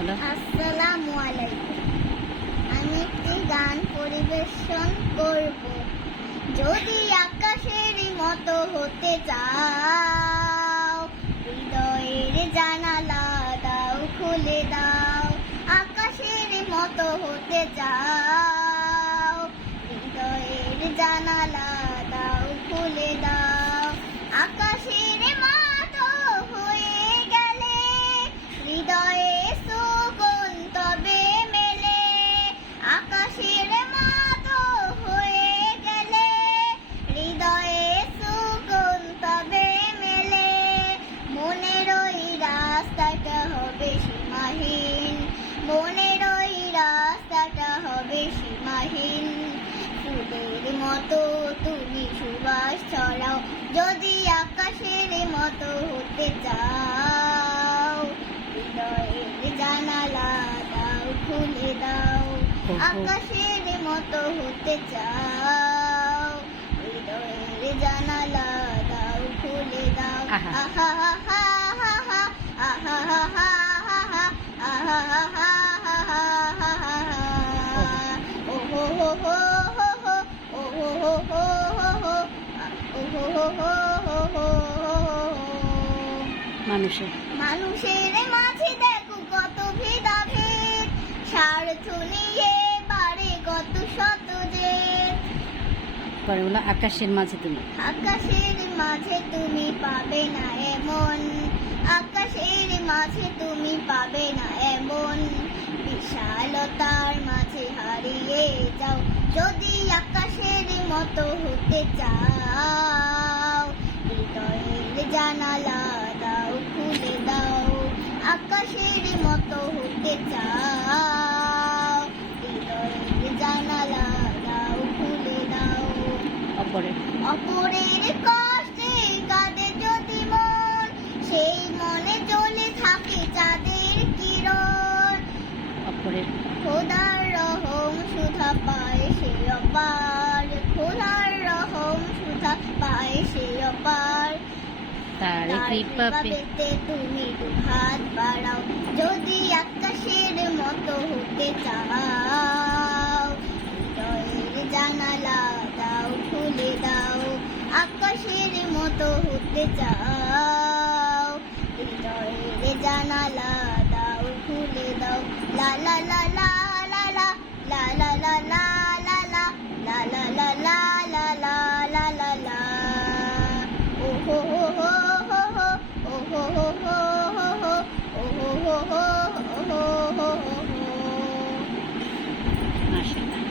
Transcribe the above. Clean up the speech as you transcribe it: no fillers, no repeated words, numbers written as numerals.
আসসালামু আলাইকুম। আমি একটি গান পরিবেশন করব। যদি আকাশের মতো হতে চাও, হৃদয়ের জানালা দাও খুলে দাও। আকাশের মতো হতে চাও, হৃদয়ের জানালা দাও খুলে দাও। আকাশের মতো হয়ে গেলে হৃদয়ে সুকুন তবে মেলে। আকাশের মতো হয়ে গেলে হৃদয়ে সুকুন তবে মেলে। মনের ওই রাস্তাটা হবে সীমাহীন, মনের ওই রাস্তাটা হবে সীমাহীন। ফুলের মতো তুমি সুবাস ছড়াও, যদি আকাশের মতো হতে চাও। হৃদয়ের জানালা দাও খুলে দাও। আকাশের মতো হতে চাও, হৃদয়ের জানালা দাও খুলে দাও। আহা হা হা হা হা, আহা হা হা হা, আহা হা হা হা, ও হো হো হো হো, ও হো হো হো হো, ও হো হো হো হো। মানুষের মাঝে দেখো কত ভেদাভেদ, স্বার্থ নিয়ে বাড়ে কত শত জেদ। আকাশের মাঝে তুমি পাবে না এমন, আকাশের মাঝে তুমি পাবে না এমন। বিশালতার মাঝে হারিয়ে যাও, যদি আকাশের মতো হতে চাও। হৃদয়ের জানালা দাও খুলে দাও। আকাশের মতো হতে চাও, হৃদয়ের জানালা দাও খুলে দাও। অপরের কষ্টে কাঁদে যদি মন, সেই মনে জ্বলে থাকে চাঁদের কিরণ। খোদার রহম সুধা পায় সে অপার, খোদার রহম সুধা পায় সে অপার। তার কৃপা পেতে তুমি দুহাত বাড়াও, যদি আকাশের মতো হতে চাও। হৃদয়ের জানালা দাও খুলে দাও। আকাশের মতো হতে চাও, হৃদয়ের জানালা দাও খুলে দাও। লা লা লা